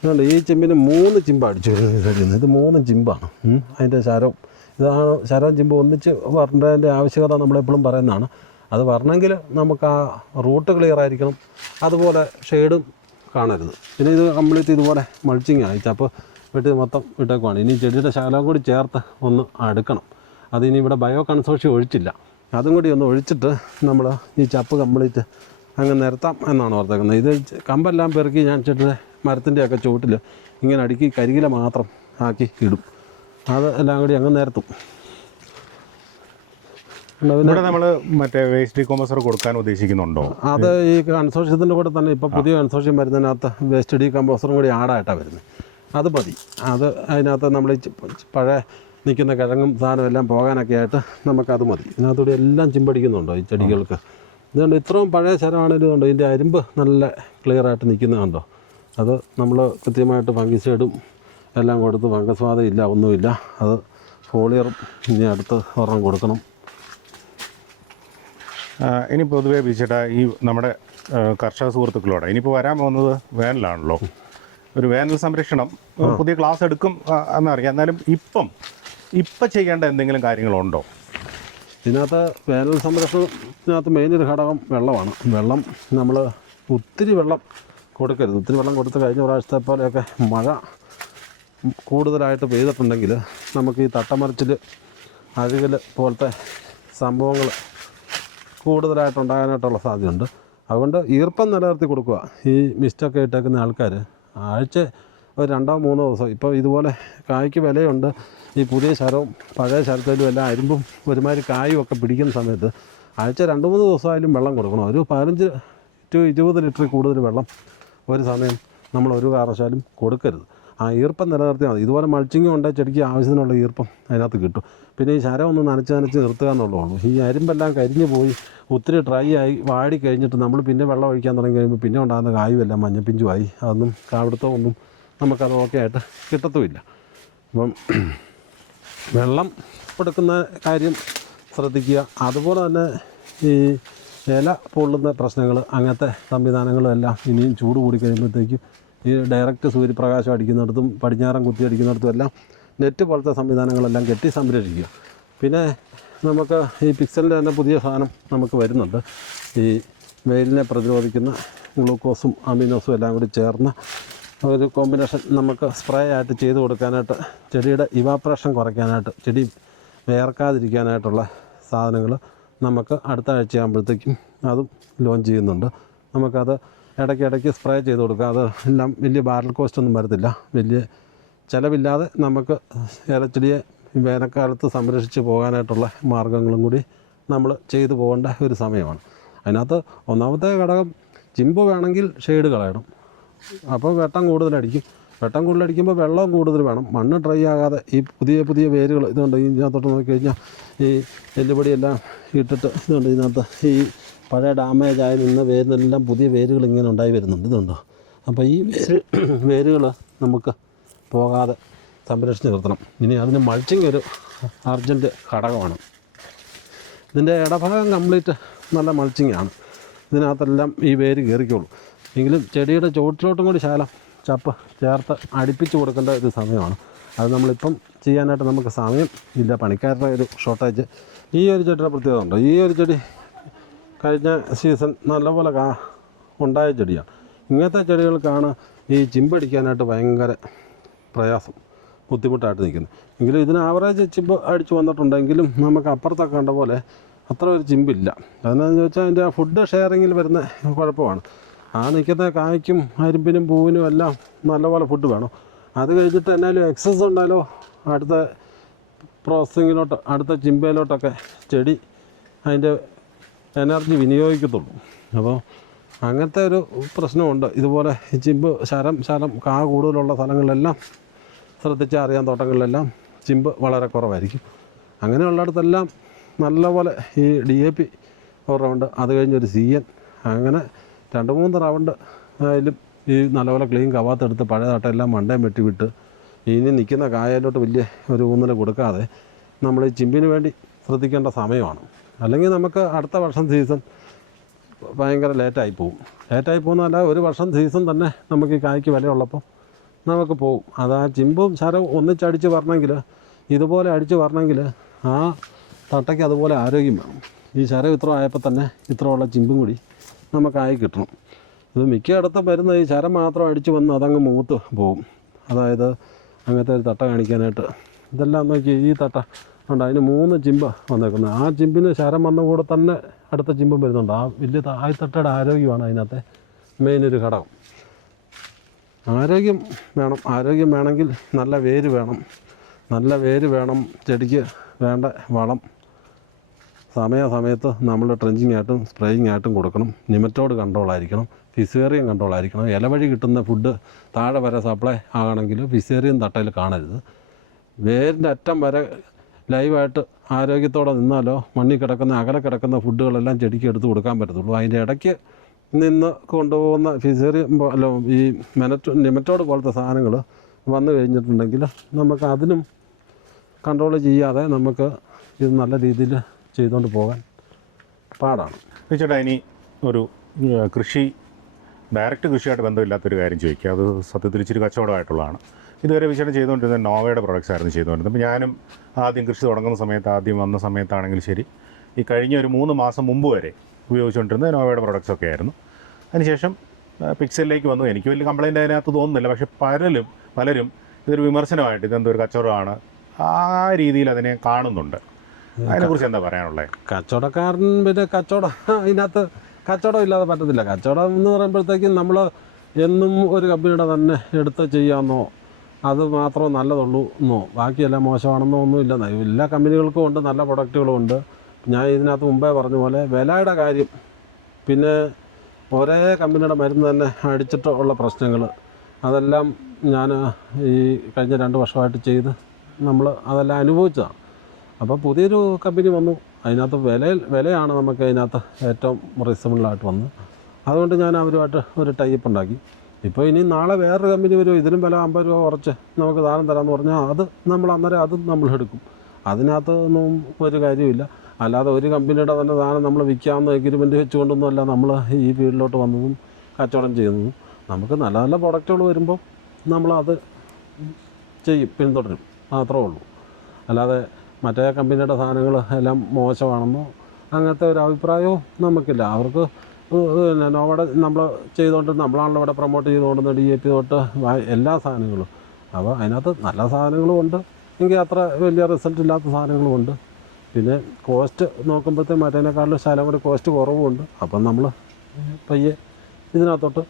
ഇതുകൊണ്ട് ഈ ചിമ്പിന് 3 ചിമ്പ് അടിച്ചു വരുന്നത്. ഇത് 3 ചിമ്പാണ് അതിൻ്റെ ശരം. ഇതാണ് ശരം ചിമ്പ് ഒന്നിച്ച് വരേണ്ടതിൻ്റെ ആവശ്യകത നമ്മളെപ്പോഴും പറയുന്നതാണ്. അത് വരണമെങ്കിൽ നമുക്ക് ആ റൂട്ട് ക്ലിയർ ആയിരിക്കണം. അതുപോലെ ഷെയ്ഡും കാണരുത്. പിന്നെ ഇത് കംപ്ലീറ്റ് ഇതുപോലെ മൾച്ചിങ് ആയി ചപ്പ് വെട്ടി മൊത്തം ഇട്ടേക്കുവാണ്. ഇനി ചെടിയുടെ ശകലം കൂടി ചേർത്ത് ഒന്ന് അടുക്കണം. അതിനി ഇവിടെ ബയോ കൺസോഷ്യം ഒഴിച്ചില്ല. അതും കൂടി ഒന്ന് ഒഴിച്ചിട്ട് നമ്മൾ ഈ ചപ്പ് കംപ്ലീറ്റ് അങ്ങ് നിരത്താം എന്നാണ് ഓർത്തേക്കുന്നത്. ഇത് കമ്പെല്ലാം പെറുക്കി ഞാൻ ചെടിയുടെ മരത്തിൻ്റെയൊക്കെ ചുവട്ടിൽ ഇങ്ങനെ അടുക്കി കരികില മാത്രം ആക്കി ഇടും. അത് എല്ലാം കൂടി അങ്ങ് നിരത്തും. ഇവിടെ നമ്മൾ മറ്റേ വേസ്റ്റ് ഡീകമ്പോസർ കൊടുക്കാൻ ഉദ്ദേശിക്കുന്നുണ്ടോ? അത് ഈ കൺസോഷ്യത്തിൻ്റെ കൂടെ തന്നെ ഇപ്പോൾ പുതിയ കൺസോഷ്യം വരുന്നതിനകത്ത് വേസ്റ്റ് ഡീകമ്പോസറും കൂടി ആഡായിട്ടാണ് വരുന്നത്. അത് മതി. അതിനകത്ത് നമ്മൾ പഴയ നിൽക്കുന്ന കിഴങ്ങും സാധനം എല്ലാം പോകാനൊക്കെ ആയിട്ട് നമുക്കത് മതി. ഇതിനകത്തൂടെ എല്ലാം ചിമ്പടിക്കുന്നുണ്ടോ ഈ ചെടികൾക്ക്. ഇതുകൊണ്ട് ഇത്രയും പഴയ ശരമാണെങ്കിലും ഉണ്ട് ഇതിൻ്റെ അരിമ്പ് നല്ല ക്ലിയറായിട്ട് നിൽക്കുന്നതുണ്ടോ. അത് നമ്മൾ കൃത്യമായിട്ട് ഫംഗിസൈഡും എല്ലാം കൊടുത്ത് ഫംഗസ് ബാധ ഇല്ല, ഒന്നുമില്ല. അത് ഫോളിയറും ഇനി അടുത്ത് ഒരെണ്ണം കൊടുക്കണം. ഇനി പൊതുവേ ബിച്ചേട്ടാ ഈ നമ്മുടെ കർഷക സുഹൃത്തുക്കളോടെ ഇനിയിപ്പോൾ വരാൻ പോകുന്നത് വേനലാണല്ലോ. ഒരു വേനൽ സംരക്ഷണം പുതിയ ക്ലാസ് എടുക്കും എന്നറിയാം. എന്നാലും ഇപ്പം ചെയ്യേണ്ട എന്തെങ്കിലും കാര്യങ്ങളുണ്ടോ? ഇതിനകത്ത് വേനൽ സംരക്ഷണത്തിനകത്ത് മെയിനൊരു ഘടകം വെള്ളമാണ്. വെള്ളം നമ്മൾ ഒത്തിരി വെള്ളം കൊടുക്കരുത്. ഒത്തിരി വെള്ളം കൊടുത്ത് കഴിഞ്ഞ പ്രാവശ്യത്തെ പോലെയൊക്കെ മഴ കൂടുതലായിട്ട് പെയ്തിട്ടുണ്ടെങ്കിൽ നമുക്ക് ഈ തട്ടമറിച്ചിൽ അഴുകൽ പോലത്തെ സംഭവങ്ങൾ കൂടുതലായിട്ടുണ്ടാകാനായിട്ടുള്ള സാധ്യതയുണ്ട്. അതുകൊണ്ട് ഈർപ്പം നിലനിർത്തി കൊടുക്കുക. ഈ മിസ്റ്റൊക്കെ ഇട്ടേക്കുന്ന ആൾക്കാർ ആഴ്ച ഒരു 2-3 ദിവസം ഇപ്പോൾ ഇതുപോലെ കായ്ക്ക് വിലയുണ്ട്. ഈ പുതിയ ശരവും പഴയ ശരത്തിലും എല്ലാം അരിമ്പും ഒരുമാതിരി കായും ഒക്കെ പിടിക്കുന്ന സമയത്ത് ആഴ്ച 2-3 ദിവസമായാലും വെള്ളം കൊടുക്കണം. ഒരു 15-20 ലിറ്ററിൽ കൂടുതൽ വെള്ളം ഒരു സമയം നമ്മൾ ഒരു കാരണവശാലും കൊടുക്കരുത്. ആ ഈർപ്പം നിലനിർത്തിയാൽ മതി. ഇതുപോലെ മൾച്ചിങ് ഉണ്ടെങ്കിൽ ചെടിക്ക് ആവശ്യത്തിനുള്ള ഈർപ്പം അതിനകത്ത് കിട്ടും. പിന്നെ ഈ ശരം ഒന്ന് നനച്ച് നിർത്തുക എന്നുള്ളൂ. ഈ അരിമ്പെല്ലാം കരിഞ്ഞു പോയി ഒത്തിരി ഡ്രൈ ആയി വാടി കഴിഞ്ഞിട്ട് നമ്മൾ പിന്നെ വെള്ളം ഒഴിക്കാൻ തുടങ്ങി കഴിയുമ്പോൾ പിന്നെ ഉണ്ടാകുന്ന കായുമെല്ലാം മഞ്ഞപ്പിഞ്ചുമായി അതൊന്നും കാവിടുത്തമൊന്നും നമുക്കത് ഓക്കെ ആയിട്ട് കിട്ടത്തുമില്ല. അപ്പം വെള്ളം കൊടുക്കുന്ന കാര്യം ശ്രദ്ധിക്കുക. അതുപോലെ തന്നെ ഈ ഇല പൊള്ളുന്ന പ്രശ്നങ്ങൾ, അങ്ങനത്തെ സംവിധാനങ്ങളെല്ലാം ഇനിയും ചൂട് കൂടി കഴിയുമ്പോഴത്തേക്കും ഈ ഡയറക്റ്റ് സൂര്യപ്രകാശം അടിക്കുന്നിടത്തും പടിഞ്ഞാറൻ കുത്തി അടിക്കുന്നിടത്തും എല്ലാം നെറ്റ് പോലത്തെ സംവിധാനങ്ങളെല്ലാം കെട്ടി സംരക്ഷിക്കുക. പിന്നെ നമുക്ക് ഈ പിക്സലിൻ്റെ തന്നെ പുതിയ സാധനം നമുക്ക് വരുന്നുണ്ട്. ഈ വെയിലിനെ പ്രതിരോധിക്കുന്ന ഗ്ലൂക്കോസും അമിനോസും എല്ലാം കൂടി ചേർന്ന ഒരു കോമ്പിനേഷൻ നമുക്ക് സ്പ്രേ ആയിട്ട് ചെയ്ത് കൊടുക്കാനായിട്ട്, ചെടിയുടെ ഇവാപ്രേഷൻ കുറയ്ക്കാനായിട്ട്, ചെടി വേർക്കാതിരിക്കാനായിട്ടുള്ള സാധനങ്ങൾ നമുക്ക് അടുത്ത ആഴ്ചയാകുമ്പോഴത്തേക്കും അതും ലോഞ്ച് ചെയ്യുന്നുണ്ട്. നമുക്കത് ഇടയ്ക്കിടയ്ക്ക് സ്പ്രേ ചെയ്ത് കൊടുക്കുക. അത് എല്ലാം വലിയ ബാരൽ കോസ്റ്റ് ഒന്നും വരത്തില്ല. വലിയ ചിലവില്ലാതെ നമുക്ക് ഏലച്ചെടിയെ വേനൽക്കാലത്ത് സംരക്ഷിച്ച് പോകാനായിട്ടുള്ള മാർഗ്ഗങ്ങളും കൂടി നമ്മൾ ചെയ്തു പോകേണ്ട ഒരു സമയമാണ്. അതിനകത്ത് ഒന്നാമത്തെ ഘടകം, ചിമ്പ് വേണമെങ്കിൽ ഷെയ്ഡ് കളയണം. അപ്പോൾ വെട്ടം കൂടുതലടിക്കും. വെട്ടം കൂടുതലടിക്കുമ്പോൾ വെള്ളവും കൂടുതൽ വേണം. മണ്ണ് ഡ്രൈ ആകാതെ ഈ പുതിയ വേരുകൾ ഇതുകൊണ്ട് ഇതിനകത്തോട്ട് നോക്കിക്കഴിഞ്ഞാൽ ഈ എല്ലുപൊടിയെല്ലാം ഇട്ടിട്ട് ഇതുകൊണ്ട് ഇതിനകത്ത് ഈ പഴയ ഡാമേജ് ആയി നിന്ന വേരിനെല്ലാം പുതിയ വേരുകൾ ഇങ്ങനെ ഉണ്ടായി വരുന്നുണ്ട്. ഇതുണ്ടോ? അപ്പോൾ ഈ വേരുകൾ നമുക്ക് പോകാതെ സംരക്ഷിച്ച് നിർത്തണം. ഇനി അതിന് മൾച്ചിങ് ഒരു അർജൻറ്റ് ഘടകമാണ്. ഇതിൻ്റെ ഇടഭാഗം കംപ്ലീറ്റ് നല്ല മൾച്ചിങ് ആണ്. ഇതിനകത്തെല്ലാം ഈ വേര് കയറിക്കോളൂ. എങ്കിലും ചെടിയുടെ ചുവട്ടിലോട്ടും കൂടി ശകലം ചപ്പ് ചേർത്ത് അടുപ്പിച്ച് കൊടുക്കേണ്ട ഒരു സമയമാണ്. അത് നമ്മളിപ്പം ചെയ്യാനായിട്ട് നമുക്ക് സമയം ഇല്ല, പണിക്കാരുടെ ഒരു ഷോർട്ടേജ്. ഈ ഒരു ചെടിയുടെ പ്രത്യേകത ഉണ്ട്. ഈ ഒരു ചെടി കഴിഞ്ഞ സീസൺ നല്ലപോലെ ഉണ്ടായ ചെടിയാണ്. ഇങ്ങനത്തെ ചെടികൾക്കാണ് ഈ ചിമ്പടിക്കാനായിട്ട് ഭയങ്കര പ്രയാസം, ബുദ്ധിമുട്ടായിട്ട് നിൽക്കുന്നത്. എങ്കിലും ഇതിന് ആവറേജ് ചിമ്പ് അടിച്ചു വന്നിട്ടുണ്ടെങ്കിലും നമുക്ക് അപ്പുറത്തൊക്കെ കണ്ട പോലെ അത്ര ഒരു ചിമ്പില്ല. അതെന്നാന്ന് ചോദിച്ചാൽ അതിൻ്റെ ആ ഫുഡ് ഷെയറിങ്ങിൽ വരുന്ന കുഴപ്പമാണ്. ആ നിൽക്കുന്ന കായ്ക്കും അരിമ്പിനും പൂവിനും എല്ലാം നല്ലപോലെ ഫുഡ് വേണം. അത് കഴിഞ്ഞിട്ട് എന്നാലും എക്സസ് ഉണ്ടായാലോ അടുത്ത പ്രോസസ്സിങ്ങിലോട്ട്, അടുത്ത ചിമ്പയിലോട്ടൊക്കെ ചെടി അതിൻ്റെ എനർജി വിനിയോഗിക്കത്തുള്ളൂ. അപ്പോൾ അങ്ങനത്തെ ഒരു പ്രശ്നമുണ്ട്. ഇതുപോലെ ചിമ്പ് ശരം കാ കൂടുതലുള്ള സ്ഥലങ്ങളിലെല്ലാം ശ്രദ്ധിച്ചാൽ അറിയാൻ, തോട്ടങ്ങളിലെല്ലാം ചിമ്പ് വളരെ കുറവായിരിക്കും. അങ്ങനെയുള്ളിടത്തെല്ലാം നല്ലപോലെ ഈ DAP ഒരു റൗണ്ട്, അത് കഴിഞ്ഞൊരു CN, അങ്ങനെ 2-3 റൗണ്ട് ആയാലും ഈ നല്ലപോലെ ക്ലീൻ കവാത്തെടുത്ത് പഴയ തട്ടെല്ലാം മണ്ടയും വെട്ടി വിട്ട് ഇനി നിൽക്കുന്ന കായലോട്ട് വലിയ ഒരു ഊന്നൽ കൊടുക്കാതെ നമ്മൾ ഈ ചിമ്പിന് വേണ്ടി ശ്രദ്ധിക്കേണ്ട സമയമാണ്. അല്ലെങ്കിൽ നമുക്ക് അടുത്ത വർഷം സീസൺ ഭയങ്കര ലേറ്റായി പോകും. ലേറ്റായി പോകുന്നതല്ല, ഒരു വർഷം സീസൺ തന്നെ നമുക്ക് ഈ കായ്ക്ക് വിലയുള്ളപ്പോൾ നമുക്ക് പോകും. അത് ആ ചിമ്പും ശരവും ഒന്നിച്ചടിച്ച് വരണമെങ്കിൽ, ഇതുപോലെ അടിച്ച് വരണമെങ്കിൽ ആ തട്ടയ്ക്ക് അതുപോലെ ആരോഗ്യം വേണം. ഈ ശരം ഇത്ര ആയപ്പോൾ തന്നെ ഇത്രയുള്ള ചിമ്പും കൂടി നമുക്കായി കിട്ടണം. ഇത് മിക്കയിടത്തും വരുന്ന ഈ ശരം മാത്രം അടിച്ച് വന്ന് അതങ്ങ് മൂത്ത് പോകും. അതായത് അങ്ങനത്തെ ഒരു തട്ട കാണിക്കാനായിട്ട് ഇതെല്ലാം നോക്കി, ഈ തട്ട ഉണ്ട്, അതിന് 3 ചിമ്പ് വന്നേക്കുന്നത്. ആ ചിമ്പിന് ശരം വന്ന കൂടെ തന്നെ അടുത്ത ചിമ്പും വരുന്നുണ്ട്. ആ വലിയ തട്ടയുടെ ആരോഗ്യമാണ് അതിനകത്തെ മെയിൻ ഒരു ഘടകം. ആരോഗ്യം വേണം. ആരോഗ്യം വേണമെങ്കിൽ നല്ല വേര് വേണം. നല്ല വേര് വേണം. ചെടിക്ക് വേണ്ട വളം സമയത്ത് നമ്മൾ ട്രെഞ്ചിങ് ആയിട്ടും സ്പ്രേയിങ് ആയിട്ടും കൊടുക്കണം. Nematode കൺട്രോളായിരിക്കണം, fusarium കൺട്രോളായിരിക്കണം. ഇല വഴി കിട്ടുന്ന ഫുഡ് താഴെ വരെ സപ്ലൈ ആകണമെങ്കിൽ ഫിസേറിയം തട്ടയിൽ കാണരുത്. വേരിൻ്റെ അറ്റം വരെ ലൈവായിട്ട് ആരോഗ്യത്തോടെ നിന്നാലോ മണ്ണിൽ കിടക്കുന്ന അകലെ കിടക്കുന്ന ഫുഡുകളെല്ലാം ചെടിക്ക് എടുത്ത് കൊടുക്കാൻ പറ്റത്തുള്ളൂ. അതിൻ്റെ ഇടയ്ക്ക് നിന്ന് കൊണ്ടുപോകുന്ന ഫിസേറിയം ഈ നിമറ്റോഡ് പോലത്തെ സാധനങ്ങൾ വന്നു കഴിഞ്ഞിട്ടുണ്ടെങ്കിൽ നമുക്ക് അതിനും കൺട്രോൾ ചെയ്യാതെ നമുക്ക് ഇത് നല്ല രീതിയിൽ ചെയ്തുകൊണ്ട് പോകാൻ പാടാണ്. ചേട്ടാ, ഇനി ഒരു ഡയറക്റ്റ് കൃഷിയായിട്ട് ബന്ധമില്ലാത്തൊരു കാര്യം ചോദിക്കുക. അത് സത്യത്തിൽ ഇച്ചിരി കച്ചവടമായിട്ടുള്ളതാണ്. ഇതുവരെ വിശേഷം ചെയ്തുകൊണ്ടിരുന്ന നോവയുടെ പ്രോഡക്റ്റ്സ് ആയിരുന്നു ചെയ്തുകൊണ്ടിരുന്നത്. അപ്പോൾ ഞാനും ആദ്യം കൃഷി തുടങ്ങുന്ന സമയത്ത്, ആദ്യം വന്ന സമയത്താണെങ്കിലും ശരി, ഈ കഴിഞ്ഞ ഒരു 3 മാസം മുമ്പ് വരെ ഉപയോഗിച്ചുകൊണ്ടിരുന്നത് നോവയുടെ പ്രോഡക്റ്റ്സൊക്കെ ആയിരുന്നു. അതിനുശേഷം പിക്സലിലേക്ക് വന്നു. എനിക്ക് വലിയ കംപ്ലയിൻ്റ് അതിനകത്ത് തോന്നുന്നില്ല. പക്ഷേ പലരും ഇതൊരു വിമർശനമായിട്ട്, ഇതെന്തോ ഒരു കച്ചവടമാണ്, ആ രീതിയിൽ അതിനെ കാണുന്നുണ്ട്. അതിനെക്കുറിച്ച് എന്താ പറയാനുള്ളത്? കച്ചവടക്കാരൻ പിന്നെ കച്ചവടം, ഇതിനകത്ത് കച്ചവടം ഇല്ലാതെ പറ്റത്തില്ല. കച്ചവടം എന്ന് പറയുമ്പോഴത്തേക്കും നമ്മൾ എന്നും ഒരു കമ്പനിയുടെ തന്നെ എടുത്ത് ചെയ്യാമെന്നോ അത് മാത്രമേ നല്ലതുള്ളൂ എന്നോ ബാക്കിയെല്ലാം മോശമാണെന്നോ ഒന്നുമില്ല. എല്ലാ കമ്പനികൾക്കും ഉണ്ട്, നല്ല പ്രൊഡക്റ്റുകളും ഉണ്ട്. ഞാൻ ഇതിനകത്ത് മുമ്പേ പറഞ്ഞ പോലെ വിലയുടെ കാര്യം, പിന്നെ ഒരേ കമ്പനിയുടെ മരുന്ന് തന്നെ അടിച്ചിട്ട് ഉള്ള പ്രശ്നങ്ങൾ, അതെല്ലാം ഞാൻ ഈ കഴിഞ്ഞ 2 വർഷമായിട്ട് ചെയ്ത് നമ്മൾ അതെല്ലാം അനുഭവിച്ചതാണ്. അപ്പോൾ പുതിയൊരു കമ്പനി വന്നു, അതിനകത്ത് വിലയാണ് നമുക്ക് അതിനകത്ത് ഏറ്റവും റീസണബിളായിട്ട് വന്നത്. അതുകൊണ്ട് ഞാൻ അവരുമായിട്ട് ഒരു ടൈപ്പ് ഉണ്ടാക്കി. ഇപ്പോൾ ഇനി നാളെ വേറൊരു കമ്പനി വരും, ഇതിലും വില 50 രൂപ കുറച്ച് നമുക്ക് സാധനം തരാമെന്ന് പറഞ്ഞാൽ അത് നമ്മൾ അന്നേരം അതും നമ്മൾ എടുക്കും. അതിനകത്ത് ഒന്നും ഒരു കാര്യമില്ല. അല്ലാതെ ഒരു കമ്പനിയുടെ തന്നെ സാധനം നമ്മൾ വിൽക്കാമെന്ന് എഗ്രിമെൻറ്റ് വെച്ചുകൊണ്ടൊന്നുമല്ല നമ്മൾ ഈ ഫീൽഡിലോട്ട് വന്നതും കച്ചവടം ചെയ്യുന്നതും. നമുക്ക് നല്ല നല്ല പ്രൊഡക്റ്റുകൾ വരുമ്പോൾ നമ്മളത് ചെയ്യും, പിന്തുടരും, മാത്രമേ ഉള്ളൂ. അല്ലാതെ മറ്റേ കമ്പനിയുടെ സാധനങ്ങൾ എല്ലാം മോശമാണെന്നോ അങ്ങനത്തെ ഒരു അഭിപ്രായവും നമുക്കില്ല. അവർക്ക് അവിടെ നമ്മൾ ചെയ്തുകൊണ്ട് നമ്മളാണല്ലോ ഇവിടെ പ്രൊമോട്ട് ചെയ്തുകൊണ്ടുവന്ന DAP തൊട്ട് എല്ലാ സാധനങ്ങളും. അപ്പോൾ അതിനകത്ത് നല്ല സാധനങ്ങളും ഉണ്ട്, എങ്കിൽ അത്ര വലിയ റിസൾട്ട് ഇല്ലാത്ത സാധനങ്ങളും ഉണ്ട്. പിന്നെ കോസ്റ്റ് നോക്കുമ്പോഴത്തേ മറ്റേതിനേക്കാളും ശകലം കൂടി കോസ്റ്റ് കുറവുമുണ്ട്. അപ്പം നമ്മൾ പയ്യെ ഇതിനകത്തോട്ട്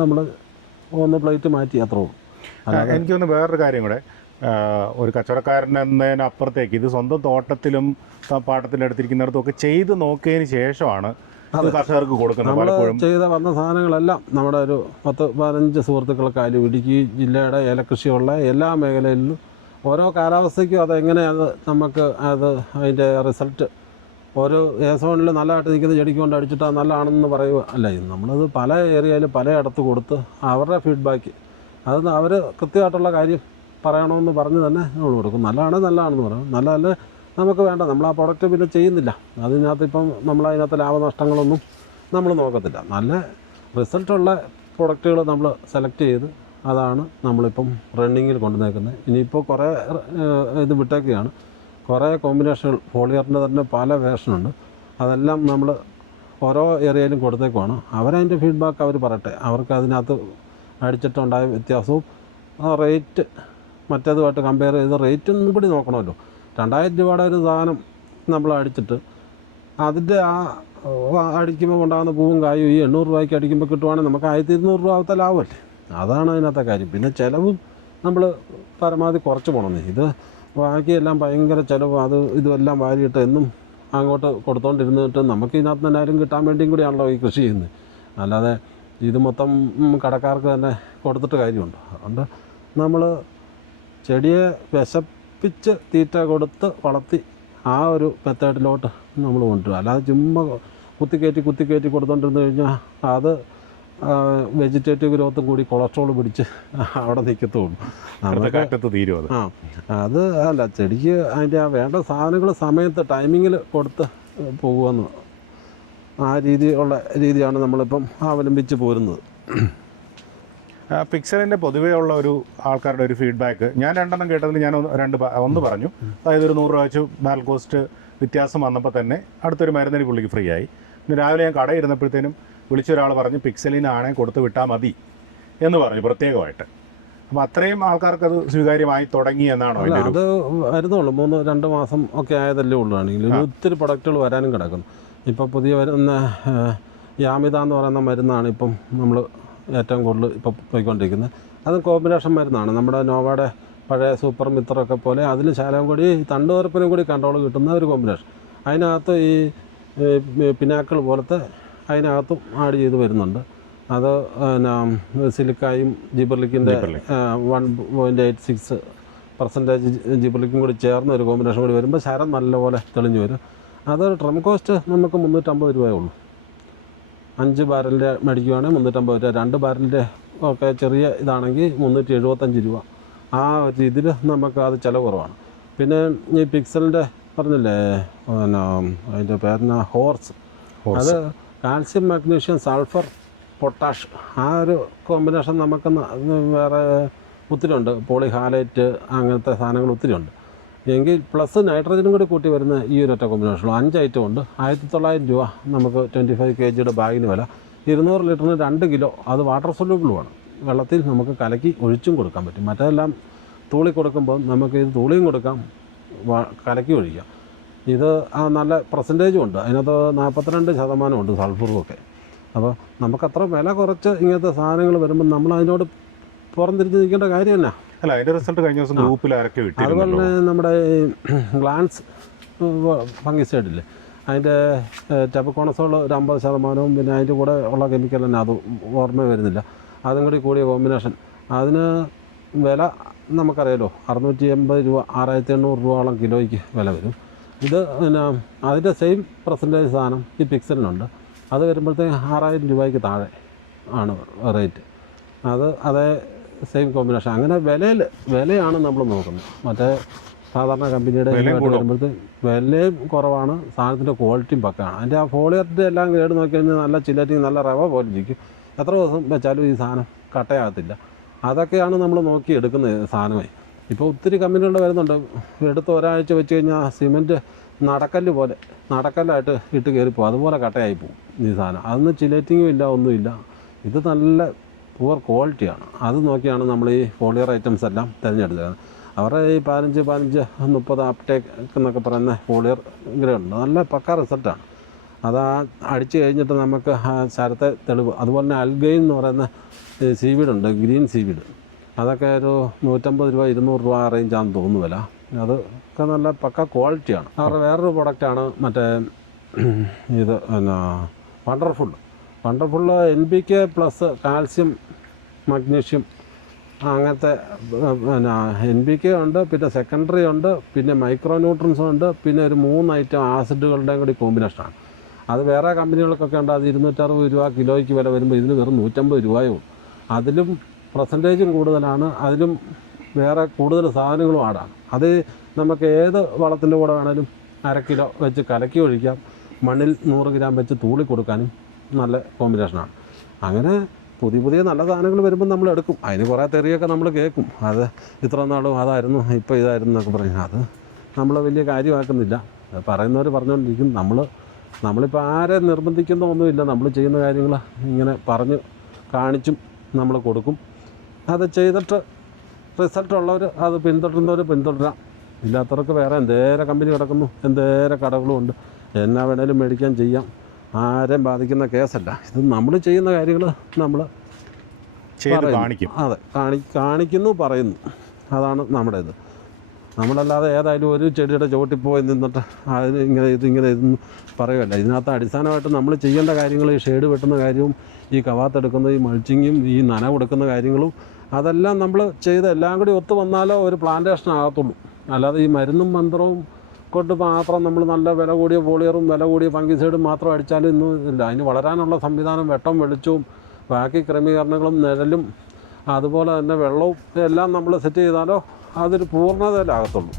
നമ്മൾ 1 പ്ലേറ്റ് മാറ്റി അത്രേ ഉള്ളൂ. എനിക്ക് തോന്നുന്നു വേറൊരു കാര്യം കൂടെ, ഒരു കച്ചവടക്കാരൻ എന്നതിനപ്പുറത്തേക്ക് ഇത് സ്വന്തം തോട്ടത്തിലും പാട്ടത്തിലെടുത്തിരിക്കുന്നിടത്തും ഒക്കെ ചെയ്ത് നോക്കിയതിന് ശേഷമാണ് കർഷകർക്ക് കൊടുക്കുന്നത്. പലപ്പോഴും വന്ന സാധനങ്ങളെല്ലാം നമ്മുടെ ഒരു 10-15 സുഹൃത്തുക്കൾക്കായാലും ഇടുക്കി ജില്ലയുടെ ഏലകൃഷിയുള്ള എല്ലാ മേഖലയിലും ഓരോ കാലാവസ്ഥയ്ക്കും അതെങ്ങനെയാണ് നമുക്ക് അതിൻ്റെ റിസൾട്ട് ഓരോ സോണിൽ നല്ലതായിട്ട് നിൽക്കുന്ന ചെടിക്ക് കൊണ്ട് അടിച്ചിട്ട് അത് നല്ലതാണെന്ന് പറയുക അല്ല. നമ്മളത് പല ഏരിയയിൽ പലയിടത്ത് കൊടുത്ത് അവരുടെ ഫീഡ്ബാക്ക് അത് അവർ കൃത്യമായിട്ടുള്ള കാര്യം പറയണമെന്ന് പറഞ്ഞ് തന്നെ നമ്മൾ കൊടുക്കും. നല്ലതാണെന്ന് പറയും, നല്ലതല്ല നമുക്ക് വേണ്ട, നമ്മൾ ആ പ്രൊഡക്റ്റ് പിന്നെ ചെയ്യുന്നില്ല. അതിനകത്ത് ഇപ്പം നമ്മളതിനകത്ത് ലാഭനഷ്ടങ്ങളൊന്നും നമ്മൾ നോക്കത്തില്ല. നല്ല റിസൾട്ടുള്ള പ്രൊഡക്റ്റുകൾ നമ്മൾ സെലക്ട് ചെയ്ത് അതാണ് നമ്മളിപ്പം റണ്ണിങ്ങിൽ കൊണ്ടുവന്നേക്കുന്നത്. ഇനിയിപ്പോൾ കുറേ ഇത് വിട്ടേക്കുകയാണ്, കുറേ കോമ്പിനേഷനുകൾ ഫോളിയറിൻ്റെ തന്നെ പല വേർഷനുണ്ട്. അതെല്ലാം നമ്മൾ ഓരോ ഏരിയയിലും കൊടുത്തേക്കുവാണ്. അവരതിൻ്റെ ഫീഡ്ബാക്ക് അവർ പറയട്ടെ. അവർക്ക് അതിനകത്ത് അടിച്ചിട്ടുണ്ടായ വ്യത്യാസവും റേറ്റ് മറ്റേതുമായിട്ട് കമ്പയർ ചെയ്ത് റേറ്റൊന്നും കൂടി നോക്കണമല്ലോ. 2000 രൂപയുടെ ഒരു സാധനം നമ്മൾ അടിച്ചിട്ട് അതിൻ്റെ ആ അടിക്കുമ്പോൾ ഉണ്ടാകുന്ന പൂവും കായും ഈ 800 രൂപയ്ക്ക് അടിക്കുമ്പോൾ കിട്ടുവാണെങ്കിൽ നമുക്ക് 1200 രൂപ ആവത്തെ ലാഭമല്ലേ. അതാണ് അതിനകത്തെ കാര്യം. പിന്നെ ചിലവും നമ്മൾ പരമാവധി കുറച്ച് പോകണമെന്നേ. ഇത് ബാക്കിയെല്ലാം ഭയങ്കര ചിലവ്, ഇതുമെല്ലാം വാരിയിട്ട് എന്നും അങ്ങോട്ട് കൊടുത്തോണ്ടിരുന്നിട്ട് നമുക്ക് ഇതിനകത്ത് തന്നെ ആരും കിട്ടാൻ വേണ്ടിയും കൂടിയാണല്ലോ ഈ കൃഷി ചെയ്യുന്നത്. അല്ലാതെ ഇത് മൊത്തം കടക്കാർക്ക് തന്നെ കൊടുത്തിട്ട് കാര്യമുണ്ട്. അതുകൊണ്ട് നമ്മൾ ചെടിയെ വിശപ്പിച്ച് തീറ്റ കൊടുത്ത് വളർത്തി ആ ഒരു മെത്തേഡിലോട്ട് നമ്മൾ കൊണ്ടുവരും. അല്ലാതെ ചുമ്മാ കുത്തിക്കയറ്റി കൊടുത്തോണ്ടിരുന്നു കഴിഞ്ഞാൽ അത് വെജിറ്റേറ്റീവ് ഗ്രോത്തും കൂടി കൊളസ്ട്രോൾ പിടിച്ച് അവിടെ നിൽക്കത്തുള്ളൂ. അത് അല്ല, ചെടിക്ക് അതിൻ്റെ ആ വേണ്ട സാധനങ്ങൾ സമയത്ത് ടൈമിങ്ങിൽ കൊടുത്ത് പോകുമെന്ന് ആ രീതിയാണ് നമ്മളിപ്പം അവലംബിച്ച് പോരുന്നത്. പിക്സലിൻ്റെ പൊതുവേ ഉള്ള ഒരു ആൾക്കാരുടെ ഒരു ഫീഡ്ബാക്ക് ഞാൻ 2 എണ്ണം കേട്ടതിൽ ഞാൻ ഒന്ന് പറഞ്ഞു. അതായത് ഒരു 100 രൂപ വെച്ച് ബാരൽ കോസ്റ്റ് വ്യത്യാസം വന്നപ്പോൾ തന്നെ അടുത്തൊരു മരുന്നിന് പുള്ളിക്ക് ഫ്രീ ആയി. പിന്നെ രാവിലെ ഞാൻ കടയിൽ ഇരുന്നപ്പോഴത്തേനും വിളിച്ചൊരാൾ പറഞ്ഞ് പിക്സലിനാണെ കൊടുത്ത് വിട്ടാൽ മതി എന്ന് പറഞ്ഞു പ്രത്യേകമായിട്ട്. അപ്പോൾ അത്രയും ആൾക്കാർക്ക് അത് സ്വീകാര്യമായി തുടങ്ങി എന്നാണോ? അത് വരുന്നുള്ളൂ, 3-2 മാസം ഒക്കെ ആയതല്ലേ ഉള്ളൂ. ആണെങ്കിൽ ഒത്തിരി പ്രൊഡക്റ്റുകൾ വരാനും കിടക്കുന്നു. ഇപ്പോൾ പുതിയ വരുന്ന യാമിത എന്ന് പറയുന്ന മരുന്നാണ് ഇപ്പം നമ്മൾ ഏറ്റവും കൂടുതൽ ഇപ്പം പോയിക്കൊണ്ടിരിക്കുന്നത്. അത് കോമ്പിനേഷൻ മരുന്നാണ്. നമ്മുടെ നോവയുടെ പഴയ സൂപ്പർ മിത്രമൊക്കെ പോലെ അതിൽ ശാലം കൂടി തണ്ടുതറപ്പിനും കൂടി കൺട്രോൾ കിട്ടുന്ന ഒരു കോമ്പിനേഷൻ. അതിനകത്ത് ഈ പിനാക്കൾ പോലത്തെ അതിനകത്തും ആഡ് ചെയ്ത് വരുന്നുണ്ട്. അത് പിന്നെ സിലിക്കായും ജിബർലിക്കിൻ്റെ 1.86% ജിബർലിക്കും കൂടി ചേർന്ന ഒരു കോമ്പിനേഷൻ കൂടി വരുമ്പോൾ ശരം നല്ലപോലെ തെളിഞ്ഞു വരും. അത് ട്രം കോസ്റ്റ് നമുക്ക് 350 രൂപയേ ഉള്ളൂ. 5 ബാരലിൻ്റെ മേടിക്കുകയാണെങ്കിൽ 350 രൂപ. 2 ബാരലിൻ്റെ ഒക്കെ ചെറിയ ഇതാണെങ്കിൽ 375 രൂപ. ആ ഒരു രീതിയിൽ നമുക്ക് അത് ചിലവ് കുറവാണ്. പിന്നെ ഈ പിക്സലിൻ്റെ പറഞ്ഞില്ലേ, പിന്നെ അതിൻ്റെ പേരിന് ഹോർസ്, അത് കാൽസ്യം മാഗ്നീഷ്യം സൾഫർ പൊട്ടാഷ് ആ ഒരു കോമ്പിനേഷൻ നമുക്ക് വേറെ ഒത്തിരി ഉണ്ട്. പോളിഹാലൈറ്റ് അങ്ങനത്തെ സാധനങ്ങൾ ഒത്തിരി ഉണ്ട്. എങ്കിൽ പ്ലസ് നൈട്രജനും കൂടി കൂട്ടി വരുന്ന ഈ ഒരു ഒറ്റ കോമ്പിനേഷനുള്ളൂ. 5 ഐറ്റം ഉണ്ട്. 1900 രൂപ നമുക്ക് 25 kg ബാഗിന് വില. 200 ലിറ്ററിന് 2 കിലോ. അത് വാട്ടർ സൊല്യൂബിളുമാണ്. വെള്ളത്തിൽ നമുക്ക് കലക്കി ഒഴിച്ചും കൊടുക്കാൻ പറ്റും. മറ്റേതെല്ലാം തൂളി കൊടുക്കുമ്പോൾ നമുക്ക് ഇത് തൂളിയും കൊടുക്കാം, കലക്കി ഒഴിക്കാം. ഇത് നല്ല പെർസെൻറ്റേജും ഉണ്ട്. അതിനകത്ത് 42% ഉണ്ട് സൾഫറും ഒക്കെ. അപ്പോൾ നമുക്കത്ര വില കുറച്ച് ഇങ്ങനത്തെ സാധനങ്ങൾ വരുമ്പോൾ നമ്മൾ അതിനോട് പുറംതിരിച്ച് നിൽക്കേണ്ട കാര്യം തന്നെ. അല്ല, അതിൻ്റെ റിസൾട്ട് കഴിഞ്ഞ ദിവസം ഗ്രൂപ്പിൽ ആരൊക്കെ വിട്ടു. അതുപോലെ തന്നെ നമ്മുടെ ഗ്ലാൻസ് ഫംഗിസൈഡില്ലേ, അതിൻ്റെ ടെബക്കോണസോൾ ഒരു 50%, പിന്നെ അതിൻ്റെ കൂടെ ഉള്ള കെമിക്കൽ തന്നെ അത് ഓർമ്മ വരുന്നില്ല. അതും കൂടി കൂടിയ കോമ്പിനേഷൻ അതിന് വില നമുക്കറിയാലോ 680 രൂപ 6800 രൂപയോളം കിലോയ്ക്ക് വില വരും. ഇത് പിന്നെ അതിൻ്റെ സെയിം പെർസെൻറ്റേജ് സാധനം ഈ പിക്സലിനുണ്ട്. അത് വരുമ്പോഴത്തേക്ക് 6000 രൂപയ്ക്ക് താഴെ ആണ് റേറ്റ്. അതേ സെയിം കോമ്പിനേഷൻ. അങ്ങനെ വിലയാണ് നമ്മൾ നോക്കുന്നത്. മറ്റേ സാധാരണ കമ്പനിയുടെ വരുമ്പോഴത്തേക്ക് വിലയും കുറവാണ്, സാധനത്തിൻ്റെ ക്വാളിറ്റിയും പക്കാണ്. അതിൻ്റെ ആ ഫോളിയറിൻ്റെ എല്ലാം ഗ്രേഡ് നോക്കി കഴിഞ്ഞാൽ നല്ല ചില്ലറ്റിങ്, നല്ല റവ പോലെ ഇരിക്കും. എത്ര ദിവസം വെച്ചാലും ഈ സാധനം കട്ടയാകത്തില്ല. അതൊക്കെയാണ് നമ്മൾ നോക്കി എടുക്കുന്നത് സാധനമായി. ഇപ്പോൾ ഒത്തിരി കമ്പനികളുടെ വരുന്നുണ്ട്. എടുത്ത് ഒരാഴ്ച വെച്ച് കഴിഞ്ഞാൽ സിമെൻറ്റ് നടക്കല്ലായിട്ട് ഇട്ട് കയറിപ്പോവും. അതുപോലെ കട്ടയായി പോവും ഈ സാധനം. അതൊന്നും ചിലേറ്റിങ്ങും ഇല്ല, ഒന്നുമില്ല. ഇത് നല്ല പുവർ ക്വാളിറ്റിയാണ്. അത് നോക്കിയാണ് നമ്മൾ ഈ ഫോളിയർ ഐറ്റംസ് എല്ലാം തിരഞ്ഞെടുത്തത്. അവരുടെ ഈ 15-30 അപ്ടേക്ക് എന്നൊക്കെ പറയുന്ന ഫോളിയർ ഗ്രേഡ് ഉണ്ട്. നല്ല പക്ക റിസൾട്ടാണ്. അത് അടിച്ചു കഴിഞ്ഞിട്ട് നമുക്ക് ശരത്തെ തെളിവ്. അതുപോലെ തന്നെ അൽഗൈൻ എന്ന് പറയുന്ന സീവീഡുണ്ട്, ഗ്രീൻ സീവീഡ്. അതൊക്കെ ഒരു 150 രൂപ 200 രൂപ റേഞ്ചാണെന്ന് തോന്നുന്നു വില. അതൊക്കെ നല്ല പക്ക ക്വാളിറ്റിയാണ്. അവരുടെ വേറൊരു പ്രൊഡക്റ്റാണ് മറ്റേ ഇത് പിന്നെ wonderful NPK plus calcium magnesium അങ്ങനത്തെ പിന്നെ NPK ഉണ്ട്, പിന്നെ സെക്കൻഡറി ഉണ്ട്, പിന്നെ മൈക്രോ ന്യൂട്രൻസും ഉണ്ട്, പിന്നെ ഒരു 3 ഐറ്റം ആസിഡുകളുടെയും കൂടി കോമ്പിനേഷനാണ്. അത് വേറെ കമ്പനികൾക്കൊക്കെ ഉണ്ട്. അത് 260 രൂപ കിലോയ്ക്ക് വില വരുമ്പോൾ ഇതിന് വെറും 150 രൂപയോ. അതിലും പെർസെൻറ്റേജും കൂടുതലാണ്, അതിലും വേറെ കൂടുതൽ സാധനങ്ങളും ആടാണ്. അത് നമുക്ക് ഏത് വളത്തിൻ്റെ കൂടെ വേണേലും 1/2 കിലോ വെച്ച് കലക്കി ഒഴിക്കാം. മണ്ണിൽ 100 ഗ്രാം വെച്ച് തൂളി കൊടുക്കാനും നല്ല കോമ്പിനേഷനാണ്. അങ്ങനെ പുതിയ നല്ല സാധനങ്ങൾ വരുമ്പോൾ നമ്മൾ എടുക്കും. അതിന് കുറേ തെറിയൊക്കെ നമ്മൾ കേൾക്കും. അത് ഇത്ര നാളും അതായിരുന്നു, ഇപ്പോൾ ഇതായിരുന്നു എന്നൊക്കെ പറയും. അത് നമ്മൾ വലിയ കാര്യമാക്കുന്നില്ല. പറയുന്നവർ പറഞ്ഞുകൊണ്ടിരിക്കും. നമ്മളിപ്പോൾ ആരെ നിർബന്ധിക്കുന്ന ഒന്നുമില്ല. നമ്മൾ ചെയ്യുന്ന കാര്യങ്ങൾ ഇങ്ങനെ പറഞ്ഞ് കാണിച്ചും നമ്മൾ കൊടുക്കും. അത് ചെയ്തിട്ട് റിസൾട്ടുള്ളവർ അത് പിന്തുടരാം. ഇല്ലാത്തവർക്ക് വേറെ എന്തേരം കമ്പനി കിടക്കുന്നു, എന്തേരം കടകളും ഉണ്ട്. എന്നാ വേണേലും മേടിക്കാൻ ചെയ്യാം. ആരെയും ബാധിക്കുന്ന കേസല്ല ഇത്. നമ്മൾ ചെയ്യുന്ന കാര്യങ്ങൾ നമ്മൾ കാണിക്കും. അതെ, കാണിക്കുന്നു, പറയുന്നു. അതാണ് നമ്മുടെ ഇത്. നമ്മളല്ലാതെ ഏതായാലും ഒരു ചെടിയുടെ ചുവട്ടിൽ പോയി നിന്നിട്ട് അതിന് ഇതെന്ന് പറയുമല്ല. ഇതിനകത്ത് അടിസ്ഥാനമായിട്ട് നമ്മൾ ചെയ്യേണ്ട കാര്യങ്ങൾ, ഈ ഷെയ്ഡ് വെട്ടുന്ന കാര്യവും, ഈ കവാത്തെടുക്കുന്ന, ഈ മൾച്ചിങ്ങും, ഈ നന കൊടുക്കുന്ന കാര്യങ്ങളും, അതെല്ലാം നമ്മൾ ചെയ്ത് എല്ലാം കൂടി ഒത്തു വന്നാലോ ഒരു പ്ലാന്റേഷൻ ആകത്തുള്ളൂ. അല്ലാതെ ഈ മരുന്നും മന്ത്രവും കൊണ്ട് മാത്രം നമ്മൾ നല്ല വില കൂടിയ പോളിയറും വില കൂടിയ ഫംഗിസൈഡും മാത്രം അടിച്ചാലും ഇന്നും ഇല്ല. അതിന് വളരാനുള്ള സംവിധാനം, വെട്ടം, വെളിച്ചവും ബാക്കി ക്രമീകരണങ്ങളും, നിഴലും, അതുപോലെ തന്നെ വെള്ളവും എല്ലാം നമ്മൾ സെറ്റ് ചെയ്താലോ അതൊരു പൂർണ്ണതയിലാകത്തുള്ളൂ.